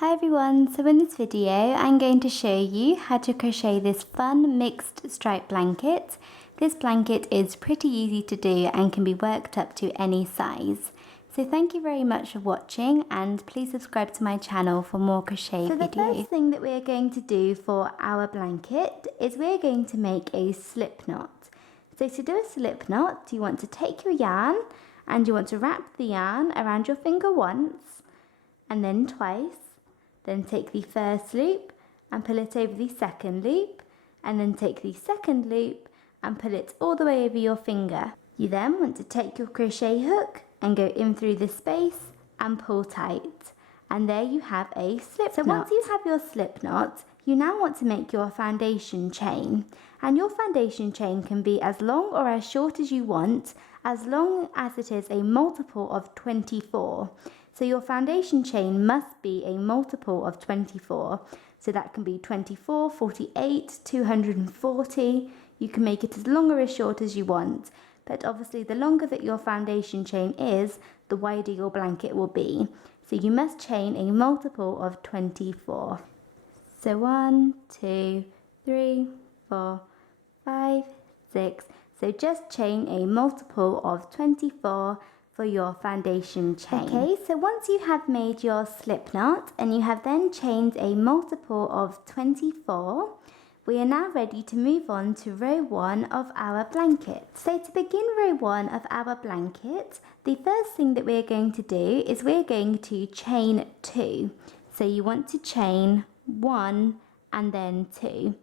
Hi everyone, so in this video I'm going to show you how to crochet this fun mixed stripe blanket. This blanket is pretty easy to do and can be worked up to any size. So thank you very much for watching and please subscribe to my channel for more crochet videos. So the first thing that we're going to do for our blanket is we're going to make a slip knot. So to do a slip knot, you want to take your yarn and you want to wrap the yarn around your finger once and then twice. Then take the first loop and pull it over the second loop, and then take the second loop and pull it all the way over your finger. You then want to take your crochet hook and go in through the space and pull tight. And there you have a slip knot. So once you have your slip knot, you now want to make your foundation chain. And your foundation chain can be as long or as short as you want, as long as it is a multiple of 24. So your foundation chain must be a multiple of 24. So that can be 24, 48, 240. You can make it as long or as short as you want. But obviously the longer that your foundation chain is, the wider your blanket will be. So you must chain a multiple of 24. So 1, 2, 3, 4, 5, 6. So just chain a multiple of 24 for your foundation chain. Okay, so once you have made your slip knot and you have then chained a multiple of 24, we are now ready to move on to row 1 of our blanket. So to begin row 1 of our blanket, the first thing that we're going to do is we're going to chain 2. So you want to chain 1 and then 2.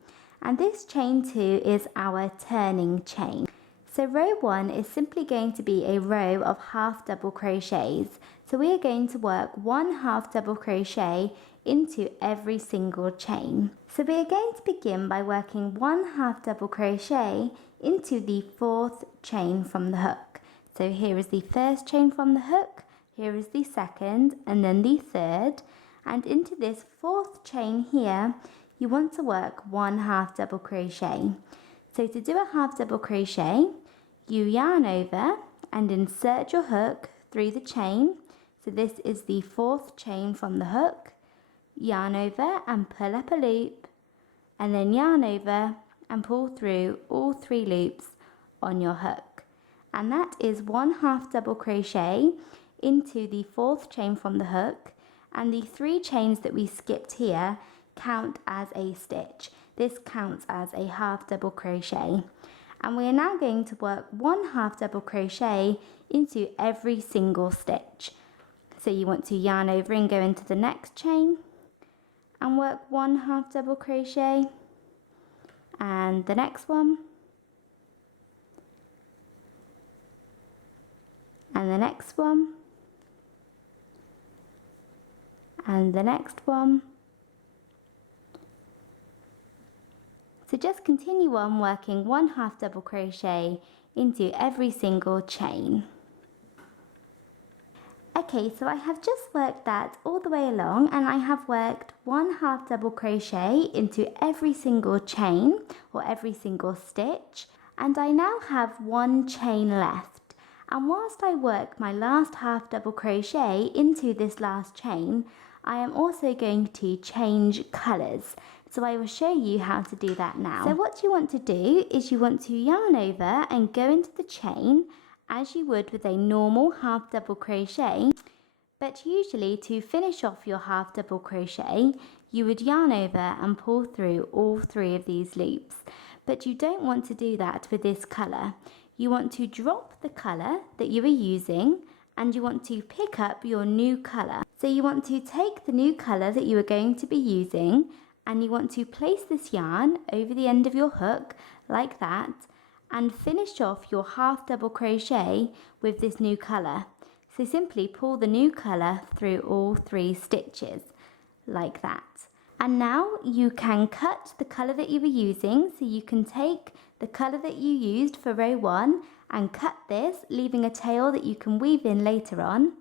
And this chain 2 is our turning chain. So row 1 is simply going to be a row of half double crochets. So we are going to work 1 half double crochet into every single chain. So we are going to begin by working 1 half double crochet into the 4th chain from the hook. So here is the first chain from the hook, here is the second, and then the third. And into this 4th chain here, you want to work 1 half double crochet. So to do a half double crochet, you yarn over and insert your hook through the chain. So this is the 4th chain from the hook. Yarn over and pull up a loop, and then yarn over and pull through all 3 loops on your hook. And that is 1 half double crochet into the 4th chain from the hook, and the 3 chains that we skipped here count as a stitch. This counts as a half double crochet. And we are now going to work 1 half double crochet into every single stitch. So you want to yarn over and go into the next chain and work 1 half double crochet, and the next one, and the next one, and the next one. So just continue on working 1 half double crochet into every single chain. Okay, so I have just worked that all the way along, and I have worked 1 half double crochet into every single chain or every single stitch, and I now have 1 chain left. And whilst I work my last half double crochet into this last chain, I am also going to change colours. So I will show you how to do that now. So what you want to do is you want to yarn over and go into the chain as you would with a normal half double crochet, but usually to finish off your half double crochet, you would yarn over and pull through all 3 of these loops. But you don't want to do that with this colour. You want to drop the colour that you are using and you want to pick up your new colour. So you want to take the new colour that you are going to be using and you want to place this yarn over the end of your hook like that and finish off your half double crochet with this new colour. So simply pull the new colour through all 3 stitches like that. And now you can cut the colour that you were using, so you can take the colour that you used for row 1 and cut this, leaving a tail that you can weave in later on.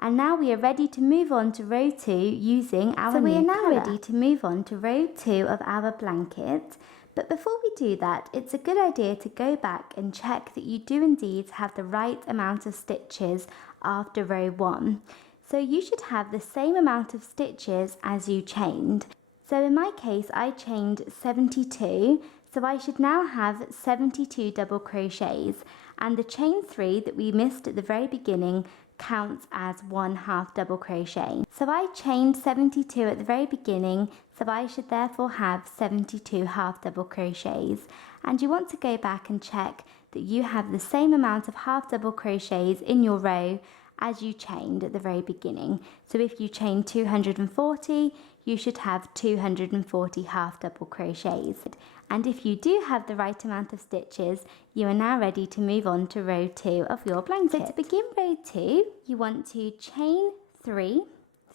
And now we are ready to move on to row 2 using our new colour. So we are now ready to move on to row 2 of our blanket. But before we do that, it's a good idea to go back and check that you do indeed have the right amount of stitches after row 1. So you should have the same amount of stitches as you chained. So in my case, I chained 72, so I should now have 72 double crochets, and the chain 3 that we missed at the very beginning counts as 1/2 double crochet. So I chained 72 at the very beginning, so I should therefore have 72 half double crochets. And you want to go back and check that you have the same amount of half double crochets in your row as you chained at the very beginning. So if you chained 240, you should have 240 half double crochets. And if you do have the right amount of stitches, you are now ready to move on to row 2 of your blanket. So to begin row 2, you want to chain 3,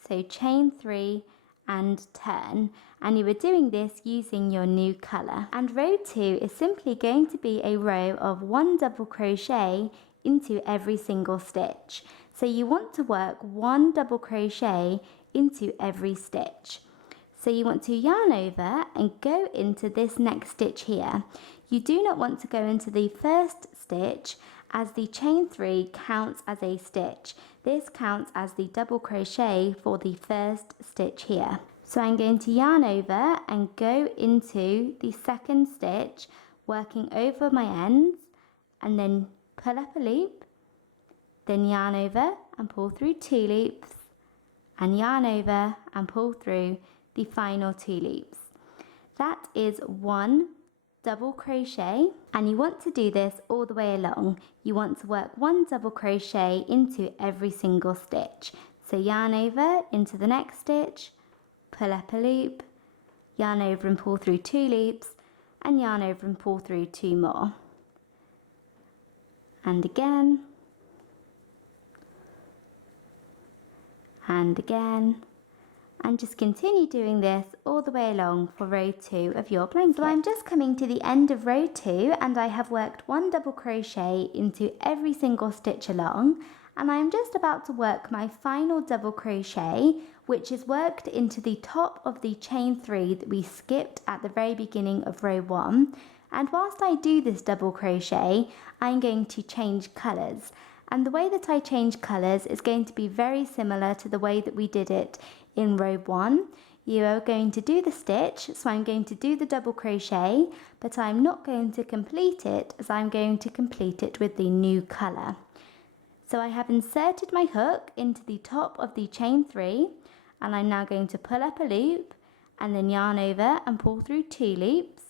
so chain 3 and turn, and you are doing this using your new colour. And row 2 is simply going to be a row of 1 double crochet into every single stitch. So you want to work 1 double crochet into every stitch. So you want to yarn over and go into this next stitch here. You do not want to go into the first stitch, as the chain 3 counts as a stitch. This counts as the double crochet for the first stitch here. So I'm going to yarn over and go into the second stitch, working over my ends, and then pull up a loop, then yarn over and pull through 2 loops, and yarn over and pull through the final 2 loops. That is 1 double crochet, and you want to do this all the way along. You want to work 1 double crochet into every single stitch. So yarn over into the next stitch, pull up a loop, yarn over and pull through 2 loops, and yarn over and pull through 2 more. And again, and again, and just continue doing this all the way along for row 2 of your blanket. So I'm just coming to the end of row 2, and I have worked 1 double crochet into every single stitch along, and I am just about to work my final double crochet, which is worked into the top of the chain 3 that we skipped at the very beginning of row 1. And whilst I do this double crochet, I'm going to change colours. And the way that I change colours is going to be very similar to the way that we did it in row 1. You are going to do the stitch, so I'm going to do the double crochet, but I'm not going to complete it, as I'm going to complete it with the new colour. So I have inserted my hook into the top of the chain 3, and I'm now going to pull up a loop and then yarn over and pull through 2 loops.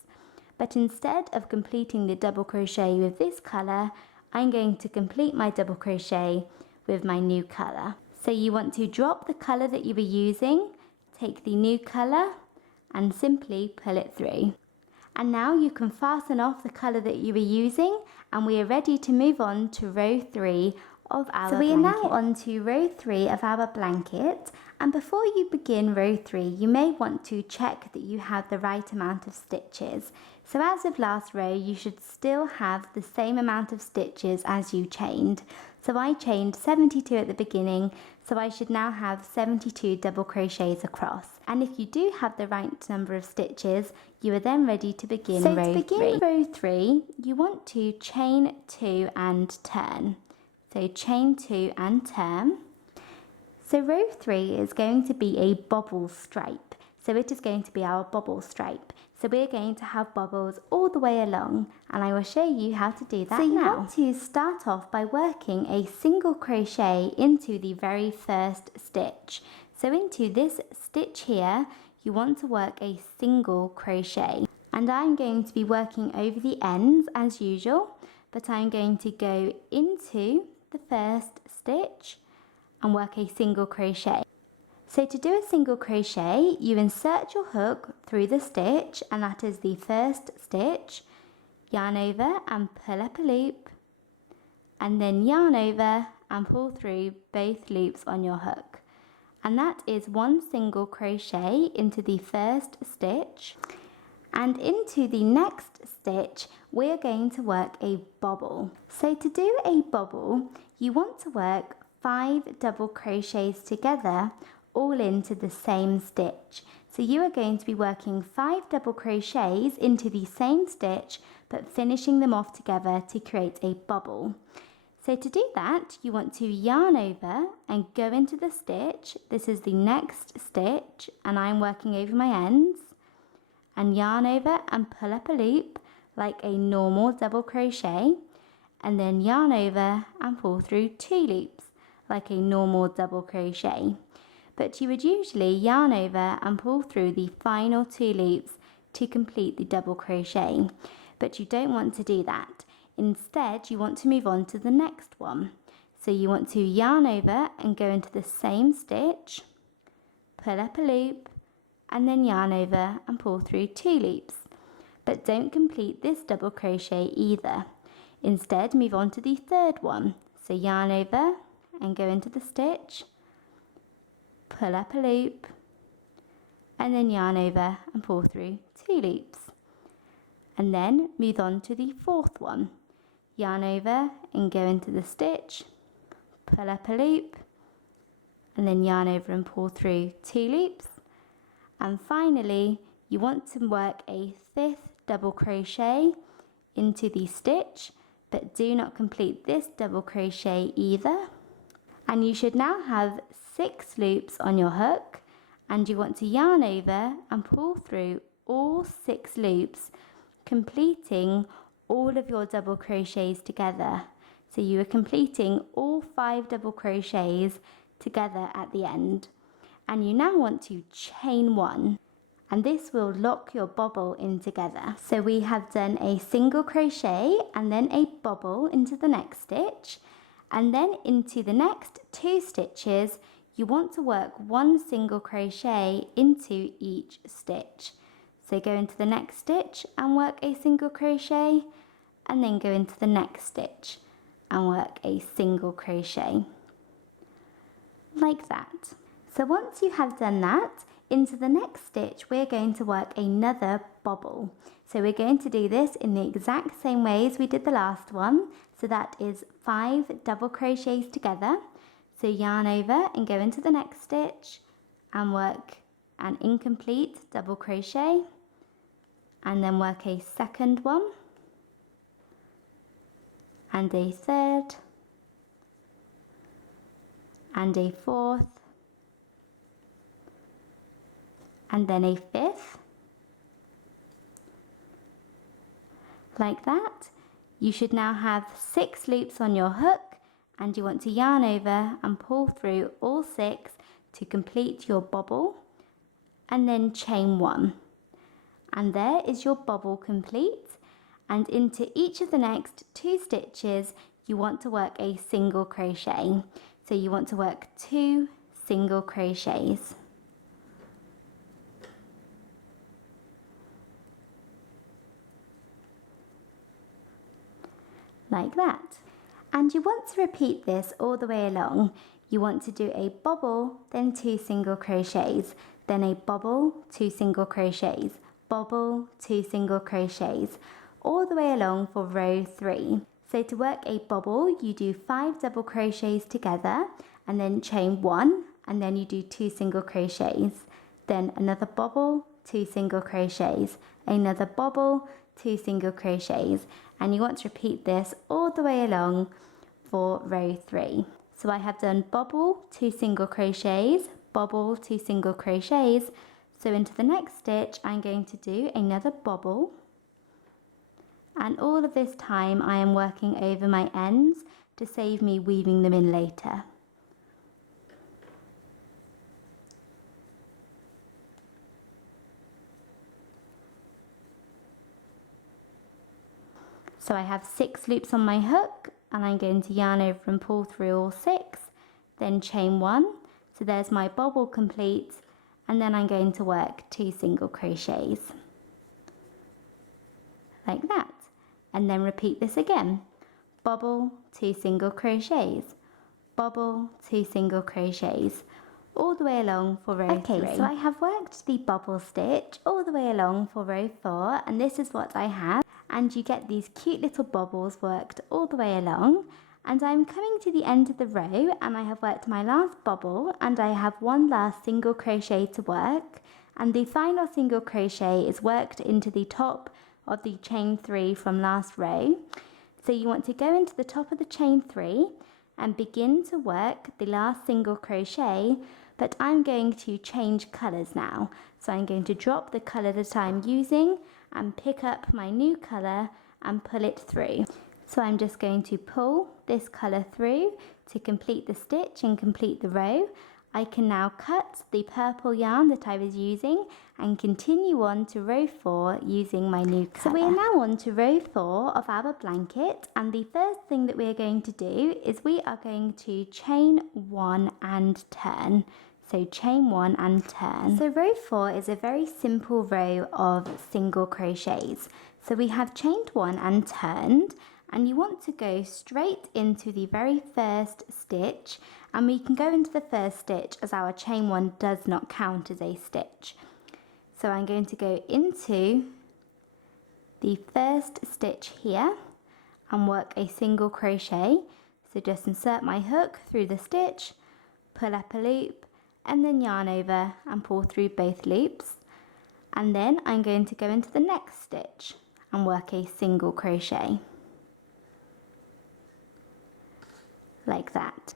But instead of completing the double crochet with this colour, I'm going to complete my double crochet with my new colour. So you want to drop the colour that you were using, take the new colour and simply pull it through. And now you can fasten off the colour that you were using, and we are ready to move on to row 3 of our blanket. So we are now on to row 3 of our blanket, and before you begin row 3, you may want to check that you have the right amount of stitches. So as with last row, you should still have the same amount of stitches as you chained. So I chained 72 at the beginning, so I should now have 72 double crochets across. And if you do have the right number of stitches, you are then ready to begin row 3. So to begin row 3, you want to chain 2 and turn. So chain 2 and turn. So row 3 is going to be a bobble stripe. So it is going to be our bobble stripe. So we're going to have bobbles all the way along, and I will show you how to do that now. So you want to start off by working a single crochet into the very first stitch. So into this stitch here, you want to work a single crochet. And I'm going to be working over the ends as usual, but I'm going to go into the first stitch and work a single crochet. So to do a single crochet, you insert your hook through the stitch, and that is the first stitch, yarn over and pull up a loop, and then yarn over and pull through both loops on your hook. And that is 1 single crochet into the first stitch, and into the next stitch we're going to work a bobble. So to do a bobble, you want to work 5 double crochets together, all into the same stitch. So you are going to be working 5 double crochets into the same stitch, but finishing them off together to create a bobble. So to do that, you want to yarn over and go into the stitch. This is the next stitch, and I'm working over my ends, and yarn over and pull up a loop like a normal double crochet, and then yarn over and pull through 2 loops like a normal double crochet. But you would usually yarn over and pull through the final 2 loops to complete the double crochet, but you don't want to do that. Instead, you want to move on to the next one. So you want to yarn over and go into the same stitch, pull up a loop, and then yarn over and pull through 2 loops. But don't complete this double crochet either. Instead, move on to the third one. So yarn over and go into the stitch, pull up a loop, and then yarn over and pull through 2 loops. And then move on to the fourth one. Yarn over and go into the stitch, pull up a loop, and then yarn over and pull through 2 loops. And finally, you want to work a 5th double crochet into the stitch, but do not complete this double crochet either. And you should now have 6 loops on your hook, and you want to yarn over and pull through all 6 loops, completing all of your double crochets together. So you are completing all 5 double crochets together at the end. And you now want to chain 1, and this will lock your bobble in together. So we have done a single crochet and then a bobble into the next stitch, and then into the next 2 stitches you want to work 1 single crochet into each stitch. So go into the next stitch and work a single crochet, and then go into the next stitch and work a single crochet, like that. So once you have done that, into the next stitch we're going to work another bobble. So we're going to do this in the exact same way as we did the last one. So that is 5 double crochets together. So yarn over and go into the next stitch and work an incomplete double crochet, and then work a second one, and a third, and a fourth, and then a 5th, like that. You should now have 6 loops on your hook, and you want to yarn over and pull through all 6 to complete your bobble, and then chain 1. And there is your bobble complete. And into each of the next 2 stitches you want to work a single crochet. So you want to work 2 single crochets, like that. And you want to repeat this all the way along. You want to do a bobble, then 2 single crochets, then a bobble, 2 single crochets, bobble, 2 single crochets, all the way along for row 3. So to work a bobble, you do 5 double crochets together, and then chain 1, and then you do 2 single crochets, then another bobble, 2 single crochets, another bobble, 2 single crochets, and you want to repeat this all the way along for row 3. So I have done bobble, 2 single crochets, bobble, 2 single crochets. So into the next stitch I'm going to do another bobble, and all of this time I am working over my ends to save me weaving them in later. So I have 6 loops on my hook, and I'm going to yarn over and pull through all 6, then chain 1. So there's my bobble complete, and then I'm going to work 2 single crochets, like that. And then repeat this again. Bobble, 2 single crochets, bobble, 2 single crochets, all the way along for row 3. Okay, so I have worked the bobble stitch all the way along for row 4, and this is what I have. And you get these cute little bobbles worked all the way along. And I'm coming to the end of the row, and I have worked my last bobble, and I have 1 last single crochet to work, and the final single crochet is worked into the top of the chain 3 from last row. So you want to go into the top of the chain 3 and begin to work the last single crochet, but I'm going to change colours now. So I'm going to drop the colour that I'm using and pick up my new colour and pull it through. So I'm just going to pull this colour through to complete the stitch and complete the row. I can now cut the purple yarn that I was using and continue on to row 4 using my new colour. So we are now on to row 4 of our blanket, and the first thing that we are going to do is we are going to chain 1 and turn. So chain 1 and turn. So row 4 is a very simple row of single crochets. So we have chained 1 and turned, and you want to go straight into the very first stitch, and we can go into the first stitch as our chain 1 does not count as a stitch. So I'm going to go into the first stitch here and work a single crochet. So just insert my hook through the stitch, pull up a loop, and then yarn over and pull through both loops. And then I'm going to go into the next stitch and work a single crochet. Like that.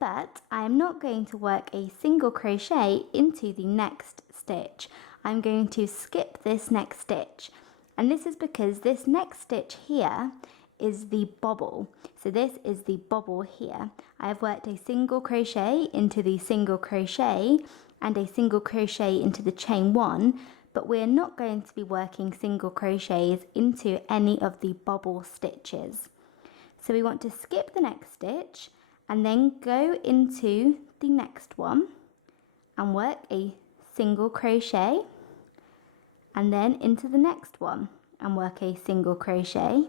But I'm not going to work a single crochet into the next stitch. I'm going to skip this next stitch, and this is because this next stitch here is the bobble. So this is the bobble here. I have worked a single crochet into the single crochet and a single crochet into the chain 1, but we're not going to be working single crochets into any of the bobble stitches. So we want to skip the next stitch and then go into the next one and work a single crochet, and then into the next one and work a single crochet,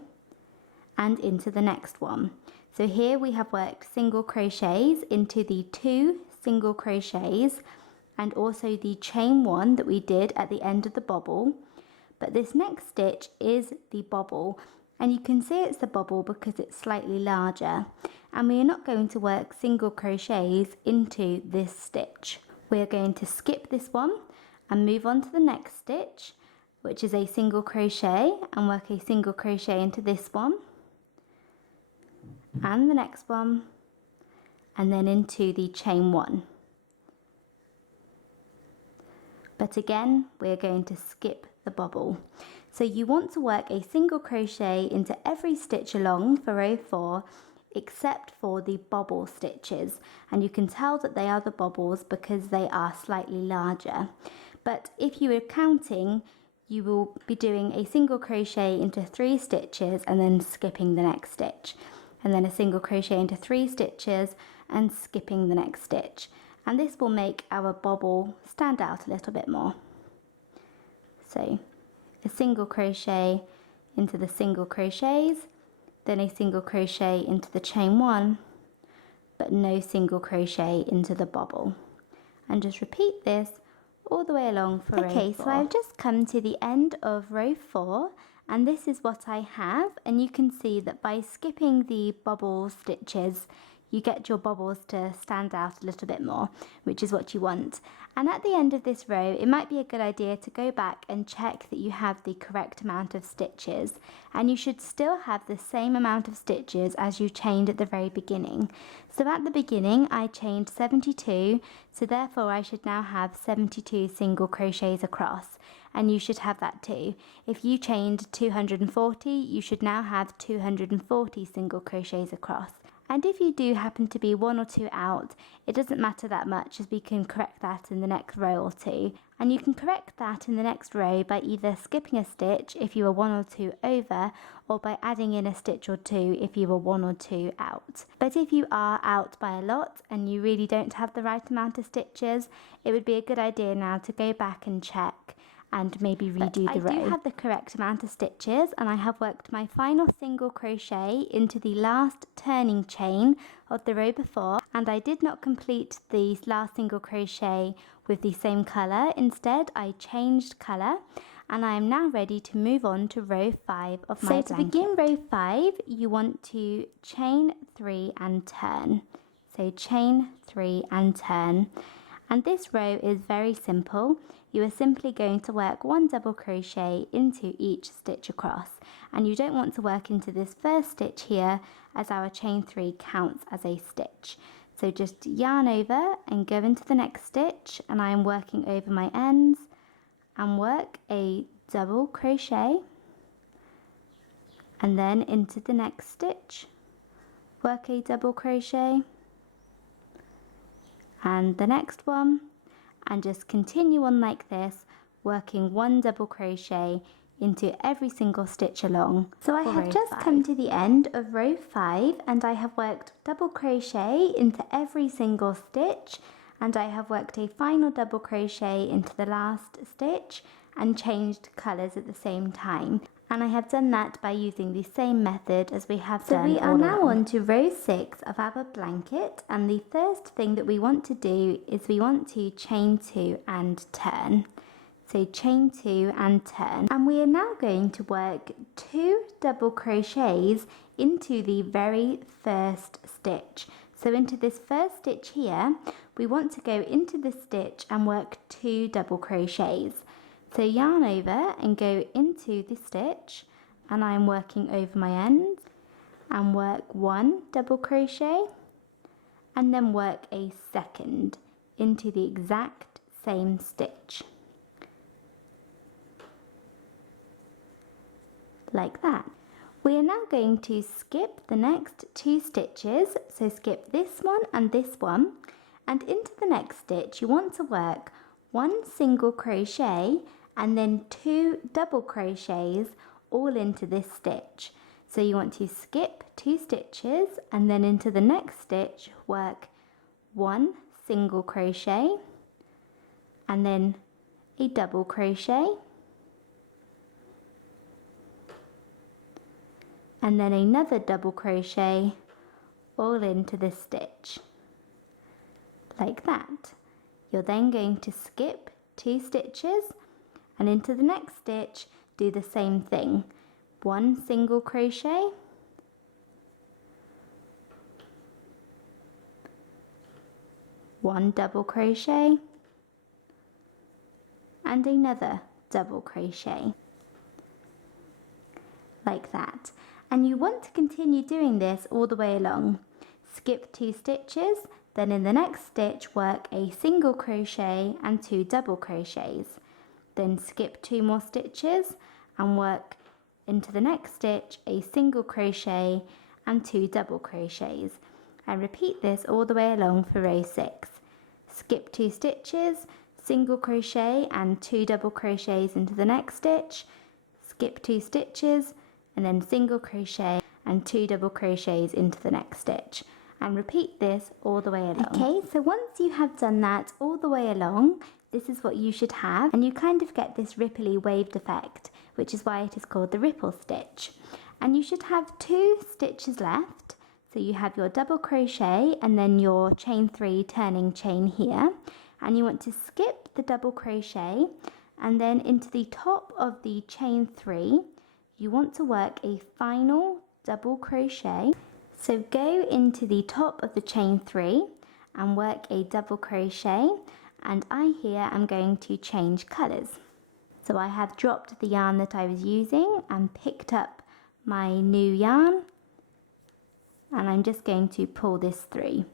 and into the next one. So here we have worked single crochets into the 2 single crochets and also the chain 1 that we did at the end of the bobble, but this next stitch is the bobble. And you can see it's the bobble because it's slightly larger, and we are not going to work single crochets into this stitch. We are going to skip this one and move on to the next stitch, which is a single crochet, and work a single crochet into this one and the next one, and then into the chain 1. But again, we're going to skip the bobble. So you want to work a single crochet into every stitch along for row 4 except for the bobble stitches, and you can tell that they are the bobbles because they are slightly larger. But if you are counting, you will be doing a single crochet into 3 stitches and then skipping the next stitch, and then a single crochet into 3 stitches and skipping the next stitch, and this will make our bobble stand out a little bit more. So a single crochet into the single crochets, then a single crochet into the chain 1, but no single crochet into the bobble, and just repeat this all the way along for row 4. Okay, so I've just come to the end of row 4, and this is what I have, and you can see that by skipping the bobble stitches you get your bobbles to stand out a little bit more, which is what you want. And at the end of this row, it might be a good idea to go back and check that you have the correct amount of stitches, and you should still have the same amount of stitches as you chained at the very beginning. So at the beginning I chained 72, so therefore I should now have 72 single crochets across, and you should have that too. If you chained 240, you should now have 240 single crochets across. And if you do happen to be 1 or 2 out, it doesn't matter that much, as we can correct that in the next row or 2. And you can correct that in the next row by either skipping a stitch if you are 1 or 2 over, or by adding in a stitch or 2 if you were 1 or 2 out. But if you are out by a lot and you really don't have the right amount of stitches, it would be a good idea now to go back and check and maybe redo the row. I do have the correct amount of stitches, and I have worked my final single crochet into the last turning chain of the row before, and I did not complete the last single crochet with the same colour. Instead I changed colour, and I am now ready to move on to row 5 of my blanket. So to begin row 5, you want to chain 3 and turn. So chain 3 and turn. And this row is very simple. You are simply going to work 1 double crochet into each stitch across, and you don't want to work into this first stitch here as our chain 3 counts as a stitch. So just yarn over and go into the next stitch, and I am working over my ends, and work a double crochet, and then into the next stitch work a double crochet, and the next one, and just continue on like this, working 1 double crochet into every single stitch along. So I have just come to the end of row 5, and I have worked double crochet into every single stitch, and I have worked a final double crochet into the last stitch and changed colours at the same time. And I have done that by using the same method as we have done. So we are now on to row 6 of our blanket, and the first thing that we want to do is we want to chain 2 and turn. So chain 2 and turn, and we are now going to work 2 double crochets into the very first stitch. So into this first stitch here, we want to go into the stitch and work 2 double crochets. So yarn over and go into the stitch, and I'm working over my ends, and work 1 double crochet, and then work a second into the exact same stitch. Like that. We are now going to skip the next 2 stitches, so skip this one, and into the next stitch you want to work 1 single crochet and then 2 double crochets all into this stitch. So you want to skip 2 stitches, and then into the next stitch work 1 single crochet and then a double crochet, and then another double crochet all into this stitch, like that. You're then going to skip 2 stitches, and into the next stitch do the same thing. 1 single crochet, one double crochet, and another double crochet, like that. And you want to continue doing this all the way along. Skip 2 stitches, then in the next stitch work a single crochet and 2 double crochets. Then skip 2 more stitches and work into the next stitch a single crochet and 2 double crochets, and repeat this all the way along for row 6. Skip 2 stitches, single crochet and 2 double crochets into the next stitch, skip 2 stitches and then single crochet and 2 double crochets into the next stitch, and repeat this all the way along. Okay, so once you have done that all the way along, this is what you should have, and you kind of get this ripply waved effect, which is why it is called the ripple stitch. And you should have 2 stitches left, so you have your double crochet and then your chain 3 turning chain here, and you want to skip the double crochet, and then into the top of the chain 3 you want to work a final double crochet. So go into the top of the chain 3 and work a double crochet, and I here am going to change colours. So I have dropped the yarn that I was using and picked up my new yarn, and I'm just going to pull this through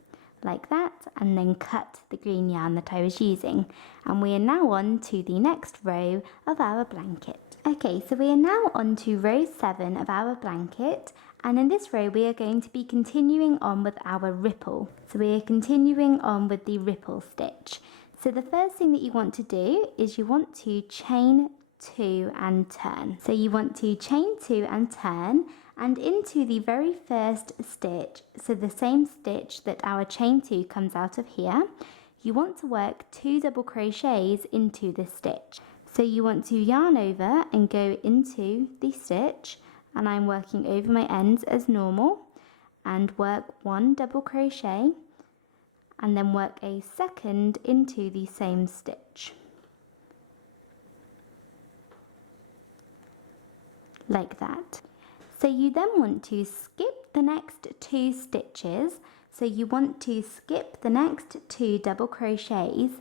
like that, and then cut the green yarn that I was using. And we are now on to the next row of our blanket. Okay, so we are now on to row 7 of our blanket, and in this row we are going to be continuing on with our ripple. So we are continuing on with the ripple stitch. So the first thing that you want to do is you want to chain 2 and turn. So you want to chain 2 and turn, and into the very first stitch, so the same stitch that our chain 2 comes out of here, you want to work 2 double crochets into this stitch. So you want to yarn over and go into the stitch, and I'm working over my ends as normal, and work 1 double crochet and then work a second into the same stitch, like that. So you then want to skip the next 2 stitches, So you want to skip the next 2 double crochets,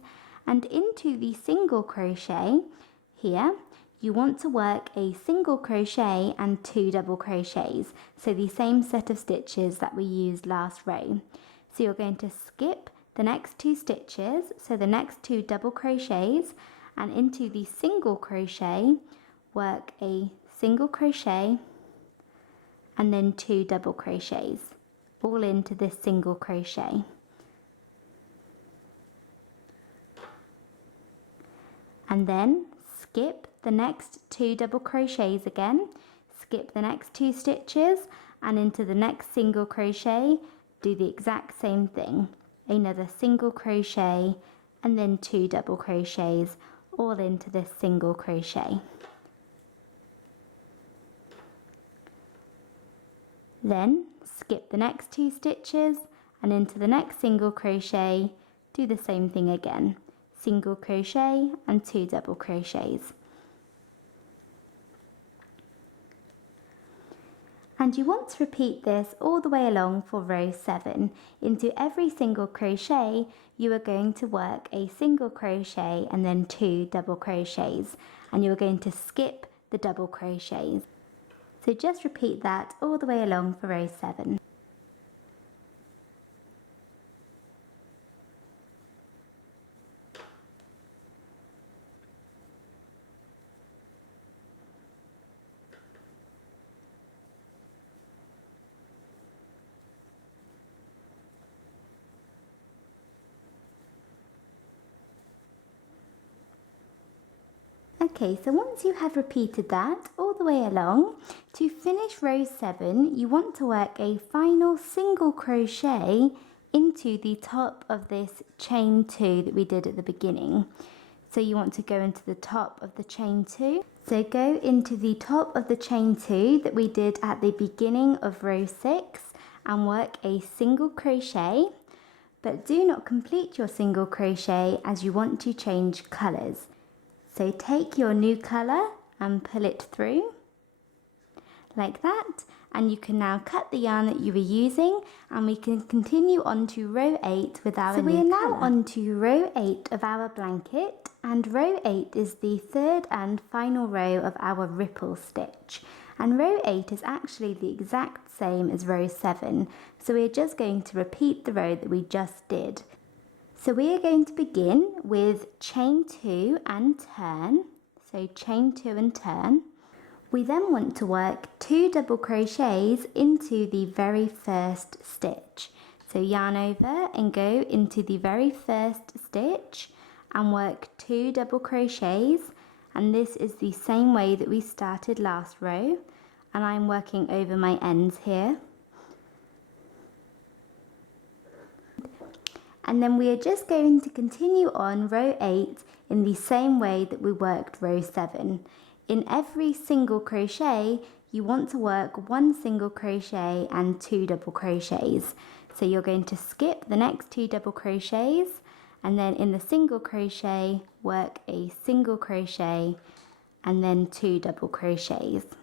and into the single crochet here you want to work a single crochet and 2 double crochets, so the same set of stitches that we used last row. So you're going to skip the next 2 stitches, so the next 2 double crochets, and into the single crochet work a single crochet and then 2 double crochets, all into this single crochet. And then skip the next 2 double crochets again, skip the next 2 stitches, and into the next single crochet do the exact same thing, another single crochet and then 2 double crochets, all into this single crochet. Then skip the next 2 stitches, and into the next single crochet do the same thing again, single crochet and 2 double crochets. And you want to repeat this all the way along for row 7. Into every single crochet you are going to work a single crochet and then 2 double crochets, and you are going to skip the double crochets. So just repeat that all the way along for row 7. Okay, so once you have repeated that all the way along, to finish row 7 you want to work a final single crochet into the top of this chain 2 that we did at the beginning. So you want to go into the top of the chain 2. So go into the top of the chain 2 that we did at the beginning of row 6 and work a single crochet, but do not complete your single crochet as you want to change colours. So take your new colour and pull it through like that, and you can now cut the yarn that you were using, and we can continue on to row 8 with our new colour. So we are now on to row 8 of our blanket, and row 8 is the third and final row of our ripple stitch. And row 8 is actually the exact same as row 7, so we're just going to repeat the row that we just did. So we are going to begin with chain 2 and turn, so chain 2 and turn. We then want to work 2 double crochets into the very first stitch. So yarn over and go into the very first stitch and work 2 double crochets, and this is the same way that we started last row, and I'm working over my ends here. And then we are just going to continue on row 8 in the same way that we worked row 7. In every single crochet you want to work 1 single crochet and 2 double crochets. So you're going to skip the next 2 double crochets, and then in the single crochet work a single crochet and then 2 double crochets.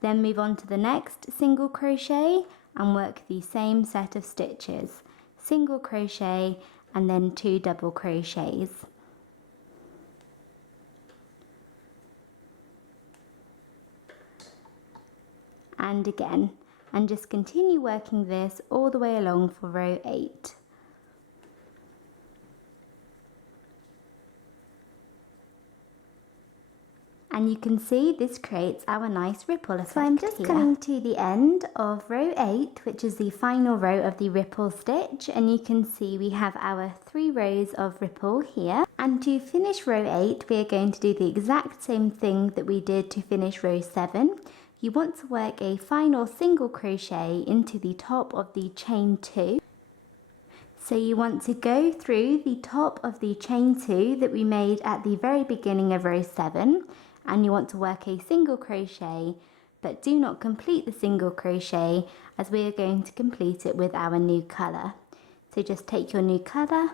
Then move on to the next single crochet and work the same set of stitches, single crochet and then 2 double crochets. And again, and just continue working this all the way along for row 8. And you can see this creates our nice ripple effect. So I'm just coming to the end of row 8, which is the final row of the ripple stitch, and you can see we have our 3 rows of ripple here. And to finish row 8 we are going to do the exact same thing that we did to finish row 7. You want to work a final single crochet into the top of the chain 2. So you want to go through the top of the chain 2 that we made at the very beginning of row 7, and you want to work a single crochet, but do not complete the single crochet as we are going to complete it with our new colour. So just take your new colour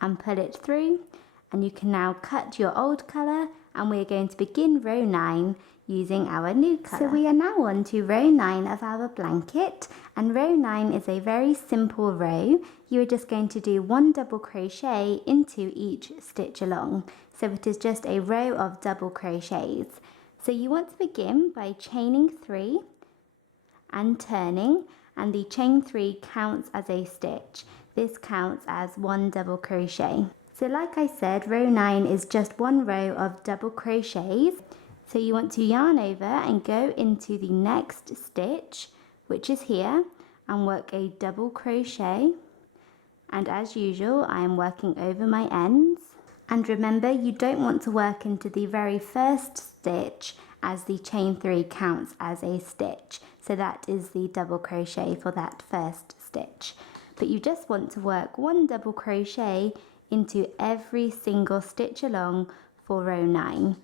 and pull it through, and you can now cut your old colour and we're going to begin row 9 using our new colour. So we are now on to row 9 of our blanket, and row 9 is a very simple row. You are just going to do 1 double crochet into each stitch along. So it is just a row of double crochets. So you want to begin by chaining 3 and turning, and the chain 3 counts as a stitch. This counts as 1 double crochet. So like I said, row 9 is just 1 row of double crochets. So you want to yarn over and go into the next stitch, which is here, and work a double crochet. And as usual, I am working over my ends. And remember, you don't want to work into the very first stitch, as the chain 3 counts as a stitch. So that is the double crochet for that first stitch. But you just want to work 1 double crochet into every single stitch along for row 9.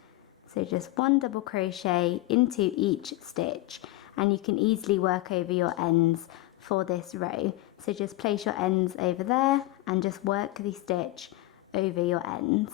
So just 1 double crochet into each stitch, and you can easily work over your ends for this row. So just place your ends over there and just work the stitch over your ends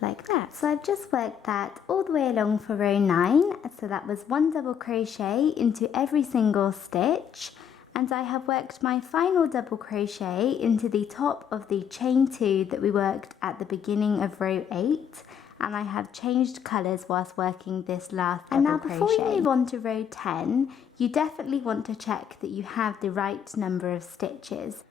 like that. So I've just worked that all the way along for row 9. So that was 1 double crochet into every single stitch, and I have worked my final double crochet into the top of the chain 2 that we worked at the beginning of row 8. And I have changed colours whilst working this last double crochet. And now before you move on to row 10, you definitely want to check that you have the right number of stitches.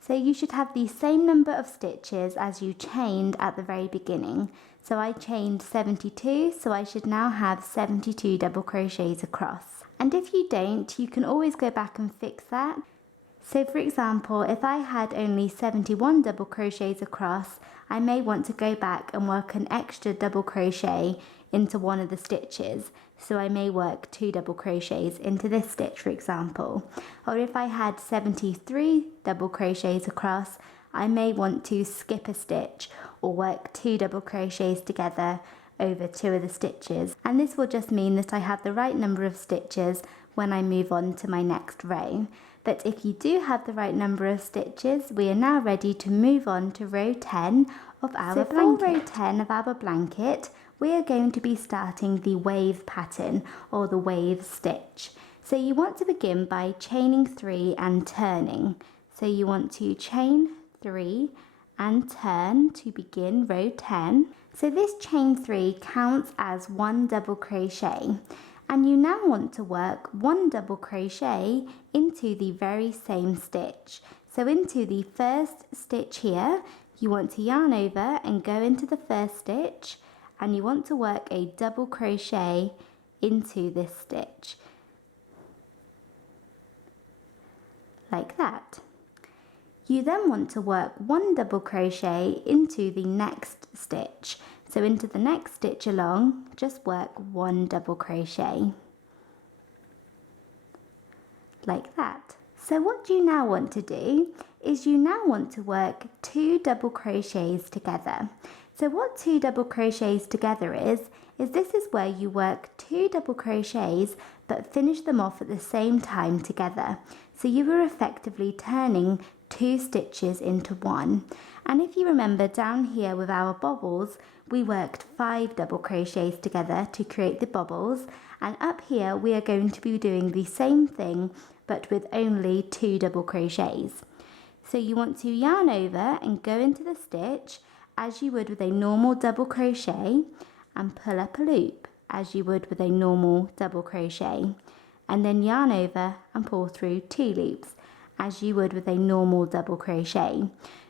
So you should have the same number of stitches as you chained at the very beginning. So I chained 72, so I should now have 72 double crochets across. And if you don't, you can always go back and fix that. So for example, if I had only 71 double crochets across, I may want to go back and work an extra double crochet into one of the stitches. So I may work 2 double crochets into this stitch, for example. Or if I had 73 double crochets across, I may want to skip a stitch or work 2 double crochets together over 2 of the stitches. And this will just mean that I have the right number of stitches when I move on to my next row. But if you do have the right number of stitches, we are now ready to move on to row 10 of our blanket. So for row 10 of our blanket, we are going to be starting the wave pattern, or the wave stitch. So you want to begin by chaining 3 and turning. So you want to chain 3 and turn to begin row 10. So this chain 3 counts as 1 double crochet. And you now want to work 1 double crochet into the very same stitch. So into the first stitch here, you want to yarn over and go into the first stitch, and you want to work a double crochet into this stitch like that. You then want to work 1 double crochet into the next stitch. So into the next stitch along, just work 1 double crochet like that. So what you now want to do is you now want to work 2 double crochets together. So what 2 double crochets together is this is where you work 2 double crochets but finish them off at the same time together. So you are effectively turning 2 stitches into 1. And if you remember down here with our bobbles, we worked 5 double crochets together to create the bobbles, and up here we are going to be doing the same thing but with only 2 double crochets. So you want to yarn over and go into the stitch as you would with a normal double crochet, and pull up a loop as you would with a normal double crochet, and then yarn over and pull through 2 loops as you would with a normal double crochet.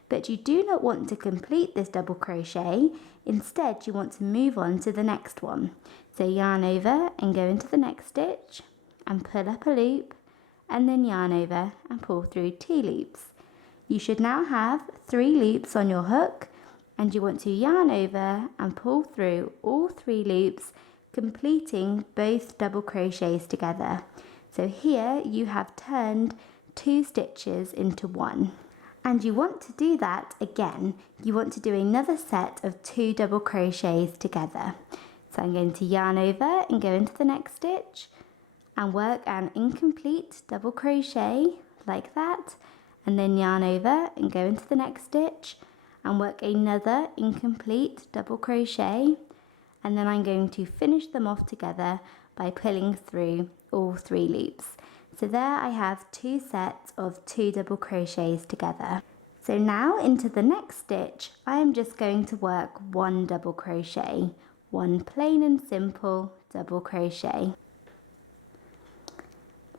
But you do not want to complete this double crochet, instead you want to move on to the next one. So yarn over and go into the next stitch and pull up a loop, and then yarn over and pull through 2 loops. You should now have 3 loops on your hook, and you want to yarn over and pull through all 3 loops, completing both double crochets together. So here you have turned 2 stitches into 1. And you want to do that again. You want to do another set of 2 double crochets together. So I'm going to yarn over and go into the next stitch and work an incomplete double crochet like that, and then yarn over and go into the next stitch and work another incomplete double crochet and then I'm going to finish them off together by pulling through all 3 loops. So there I have 2 sets of 2 double crochets together. So now into the next stitch, I am just going to work 1 double crochet, 1 plain and simple double crochet,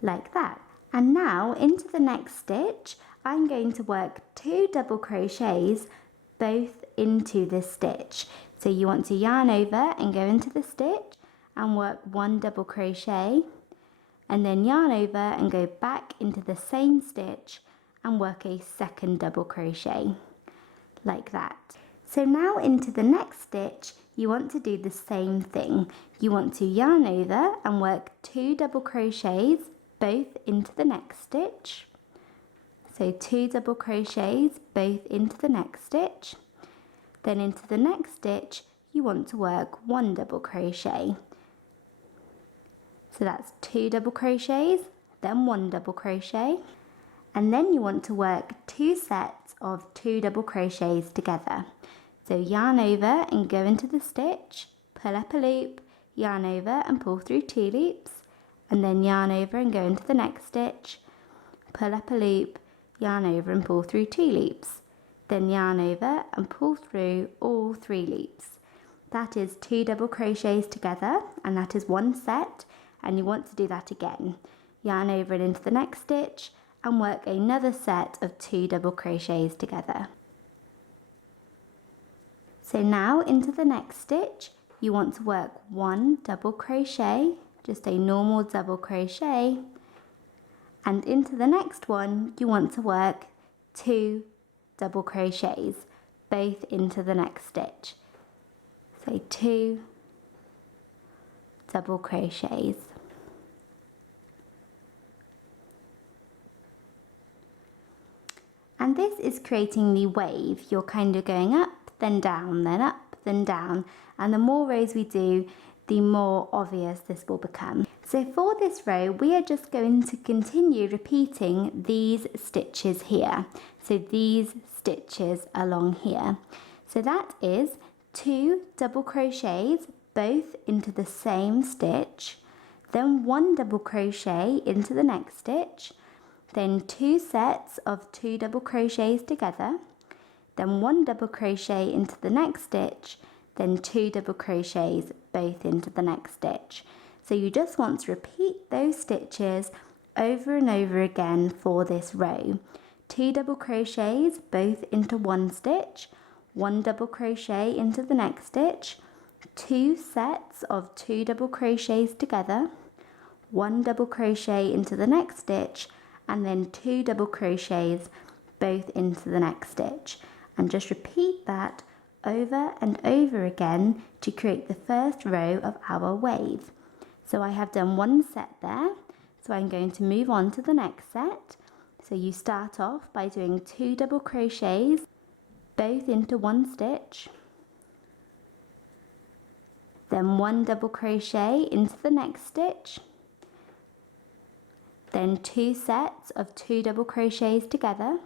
like that. And now into the next stitch, I'm going to work 2 double crochets both into this stitch. So you want to yarn over and go into the stitch and work 1 double crochet, and then yarn over and go back into the same stitch and work a second double crochet, like that. So now into the next stitch, you want to do the same thing. You want to yarn over and work 2 double crochets both into the next stitch. So 2 double crochets both into the next stitch. Then into the next stitch, you want to work 1 double crochet. So that's 2 double crochets, then 1 double crochet. And then you want to work 2 sets of 2 double crochets together. So yarn over and go into the stitch, pull up a loop, yarn over and pull through 2 loops, and then yarn over and go into the next stitch, pull up a loop, yarn over and pull through 2 loops, then yarn over and pull through all 3 loops. That is 2 double crochets together, and that is 1 set, and you want to do that again. Yarn over and into the next stitch and work another set of 2 double crochets together. So now into the next stitch, you want to work 1 double crochet, just a normal double crochet, and into the next one you want to work 2 double crochets, both into the next stitch. So 2 double crochets. And this is creating the wave. You're kind of going up, then down, then up, then down. And the more rows we do, the more obvious this will become. So for this row, we are just going to continue repeating these stitches here. So these stitches along here. So that is 2 double crochets, both into the same stitch, then 1 double crochet into the next stitch, then 2 sets of 2 double crochets together, then 1 double crochet into the next stitch, then 2 double crochets both into the next stitch. So you just want to repeat those stitches over and over again for this row. 2 double crochets both into 1 stitch, 1 double crochet into the next stitch, 2 sets of 2 double crochets together, 1 double crochet into the next stitch, and then 2 double crochets both into the next stitch, and just repeat that over and over again to create the first row of our wave. So I have done 1 set there, so I'm going to move on to the next set. So you start off by doing 2 double crochets both into 1 stitch, then 1 double crochet into the next stitch, then 2 sets of 2 double crochets together,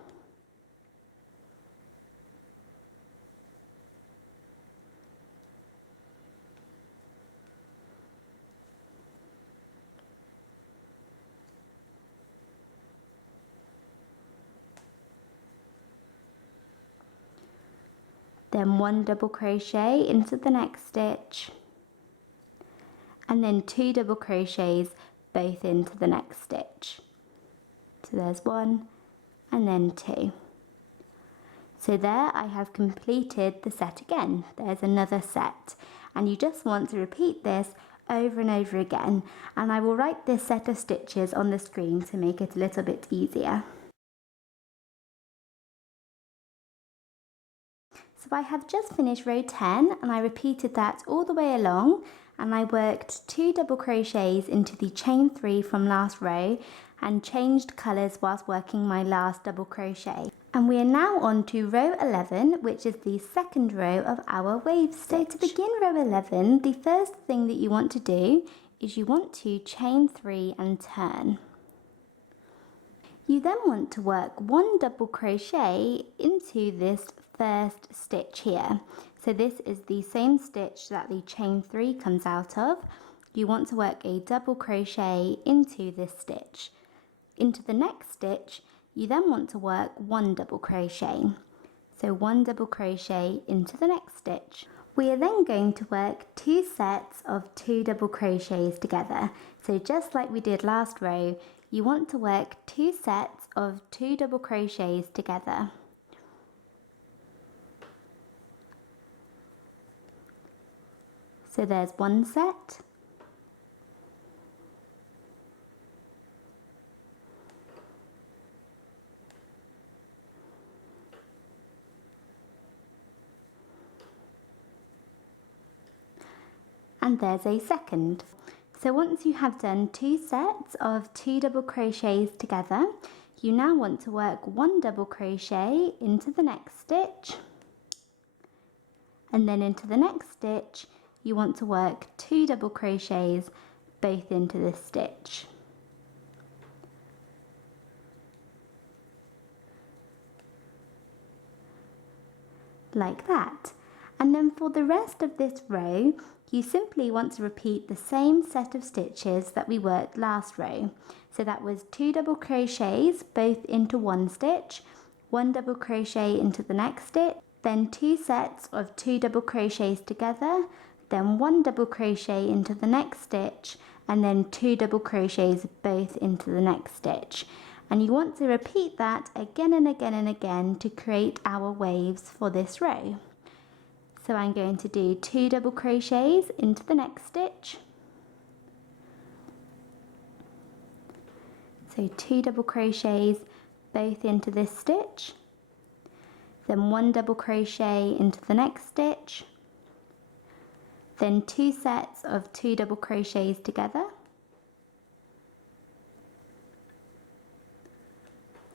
then 1 double crochet into the next stitch, and then 2 double crochets both into the next stitch. So there's 1 and then 2. So there I have completed the set again. There's another set, and you just want to repeat this over and over again, and I will write this set of stitches on the screen to make it a little bit easier. So I have just finished row 10, and I repeated that all the way along, and I worked 2 double crochets into the chain 3 from last row and changed colours whilst working my last double crochet. And we are now on to row 11, which is the second row of our wave stitch. So to begin row 11, the first thing that you want to do is you want to chain 3 and turn. You then want to work 1 double crochet into this first stitch here. So this is the same stitch that the chain 3 comes out of. You want to work a double crochet into this stitch. Into the next stitch, you then want to work 1 double crochet. So 1 double crochet into the next stitch. We are then going to work 2 sets of 2 double crochets together. So just like we did last row, you want to work 2 sets of 2 double crochets together. So there's 1 set. And there's a second. So once you have done 2 sets of 2 double crochets together, you now want to work 1 double crochet into the next stitch, and then into the next stitch you want to work 2 double crochets both into this stitch. Like that. And then for the rest of this row, you simply want to repeat the same set of stitches that we worked last row. So that was 2 double crochets both into one stitch, 1 double crochet into the next stitch, then 2 sets of 2 double crochets together, then 1 double crochet into the next stitch, and then 2 double crochets both into the next stitch. And you want to repeat that again and again and again to create our waves for this row. So I'm going to do 2 double crochets into the next stitch. So 2 double crochets both into this stitch, then 1 double crochet into the next stitch, then 2 sets of 2 double crochets together.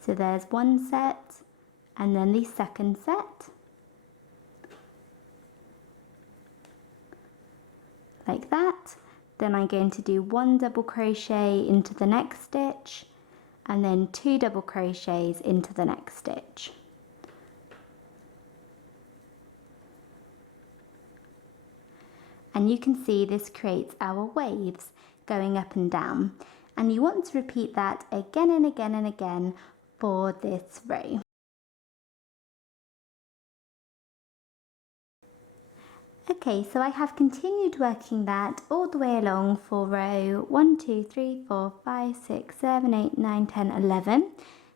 So there's 1 set and then the second set. Like that. Then I'm going to do 1 double crochet into the next stitch and then 2 double crochets into the next stitch. And you can see this creates our waves going up and down, and you want to repeat that again and again and again for this row. Okay, so I have continued working that all the way along for row 1, 2, 3, 4, 5, 6, 7, 8, 9, 10, 11.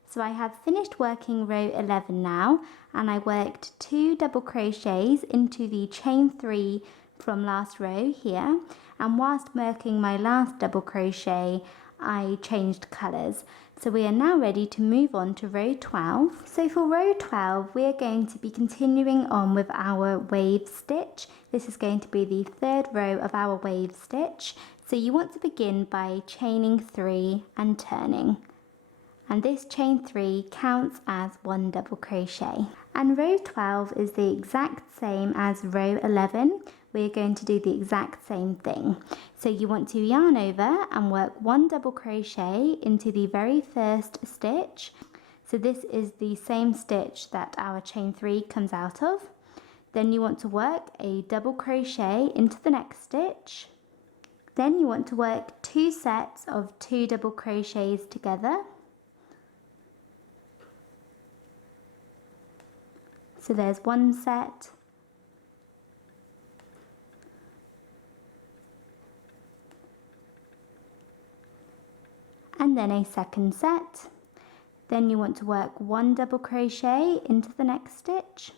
So I have finished working row 11 now, and I worked 2 double crochets into the chain 3 from last row here, and whilst working my last double crochet I changed colours. So we are now ready to move on to row 12. So for row 12 we are going to be continuing on with our wave stitch. This is going to be the 3rd row of our wave stitch. So you want to begin by chaining 3 and turning. And this chain 3 counts as 1 double crochet. And row 12 is the exact same as row 11. We're going to do the exact same thing. So you want to yarn over and work 1 double crochet into the very first stitch. So this is the same stitch that our chain 3 comes out of. Then you want to work a double crochet into the next stitch. Then you want to work 2 sets of 2 double crochets together. So there's 1 set, and then a second set. Then you want to work 1 double crochet into the next stitch,